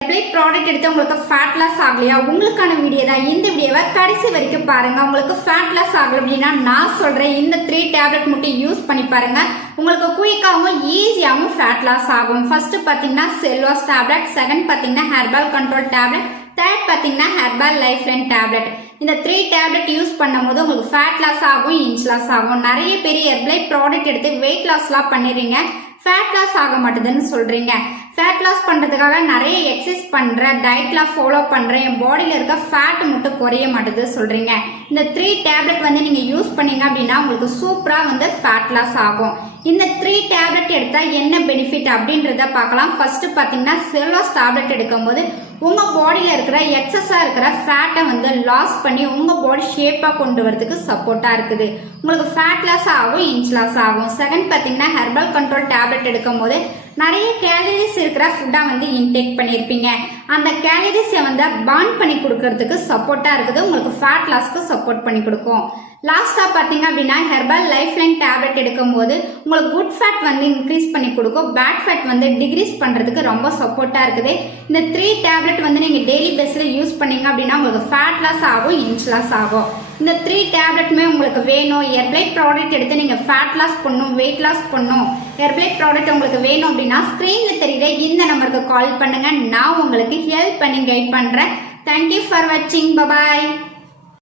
Product எடுத்து உங்களுக்கு fat loss ஆகலையா, உங்களுக்கான வீடியோ தான் இந்த வீடியோவை கடைசி வரைக்கும் பாருங்க. உங்களுக்கு ஃபேட் லாஸ் ஆகல அப்படின்னா நான் சொல்றேன் இந்த 3 டேப்லெட் மட்டும் யூஸ் பண்ணி பாருங்க. உங்களுக்கு குயிக்காகவும் ஈஸியாகவும் ஃபேட் லாஸ் ஆகும். ஃபர்ஸ்ட் பாத்தீங்கன்னா செல்வாஸ் டேப்லெட், செகண்ட் பாத்தீங்கன்னா ஹெர்பல் கண்ட்ரோல் டேப்லெட், தேர்ட் பாத்தீங்கன்னா ஹெர்பல் லைஃப் லைன் டேப்லெட். இந்த 3 டேப்லெட் யூஸ் பண்ணும்போது உங்களுக்கு ஃபேட் லாஸ் ஆகும், இன்ச் லாஸ் ஆகும். நிறைய பேர் ஹெர்பல் ப்ராடக்ட் எடுத்து வெயிட் லாஸ்லாம் பண்ணிடுறீங்க, ஃபேட் லாஸ் ஆக மாட்டேதுன்னு சொல்றீங்க. ஃபேட் லாஸ் பண்றதுக்காக நிறைய எக்ஸசைஸ் பண்றேன், டயட்லாம் ஃபாலோ பண்றேன், என் பாடியில இருக்க ஃபேட் மட்டும் குறைய மாட்டேது சொல்றீங்க. இந்த 3 டேப்லெட் நீங்க யூஸ் பண்ணீங்க அப்படின்னா உங்களுக்கு சூப்பரா ஃபேட் லாஸ் ஆகும். இந்த 3 டேப்லெட் எடுத்தா என்ன பெனிஃபிட் அப்படின்றத பார்க்கலாம். ஃபர்ஸ்ட் பாத்தீங்கன்னா செல்வாஸ் டேப்லெட் எடுக்கும் போது உங்க பாடியில இருக்கிற எக்ஸஸா இருக்கிற ஃபேட்டை லாஸ் பண்ணி உங்க பாடி ஷேப்பா கொண்டு வரதுக்கு சப்போர்ட்டா இருக்குது. உங்களுக்கு ஃபேட் லாஸ் ஆகும், இன்ச் லாஸ் ஆகும். செகண்ட் பாத்தீங்கன்னா ஹெர்பல் கண்ட்ரோல் டேப்லெட் எடுக்கும் போது நிறைய கேலரிஸ் இருக்கிற ஃபுட்டா இன்டேக் பண்ணிருப்பீங்க. அந்த கேலரிஸை பர்ன் பண்ணி கொடுக்கறதுக்கு சப்போர்ட்டா இருக்குது, உங்களுக்கு ஃபேட் லாஸ்க்கு சப்போர்ட் பண்ணி கொடுக்கும். லாஸ்டா பாத்தீங்க அப்படின்னா ஹெர்பல் லைஃப் லைன் டேப்லெட் எடுக்கும் போது உங்களுக்கு குட் ஃபேட் இன்க்ரீஸ் பண்ணி கொடுக்கும், பேட் ஃபேட் டிகிரீஸ் பண்றதுக்கு ரொம்ப சப்போர்ட்டா இருக்குது. இந்த 3 டேப்லெட் நீங்க டெய்லி பேஸ்ல யூஸ் பண்ணீங்க அப்படின்னா உங்களுக்கு ஃபேட் லாஸ் ஆகும், இன்ச் லாஸ் ஆகும். இந்த 3 டேப்லெட்டுமே உங்களுக்கு வேணும், ஹெர்பல் ப்ராடக்ட் எடுத்து நீங்க ஃபேட் லாஸ் பண்ணும், வெயிட் லாஸ் பண்ணும், ஹெர்பல் ப்ராடக்ட் உங்களுக்கு வேணும் அப்படின்னா ஸ்கிரீன்ல தெரியுற இந்த நம்பருக்கு கால் பண்ணுங்க. நான் உங்களுக்கு ஹெல்ப் பண்ணி கைட் பண்றேன். தேங்க்யூ ஃபார் வாட்சிங். பை.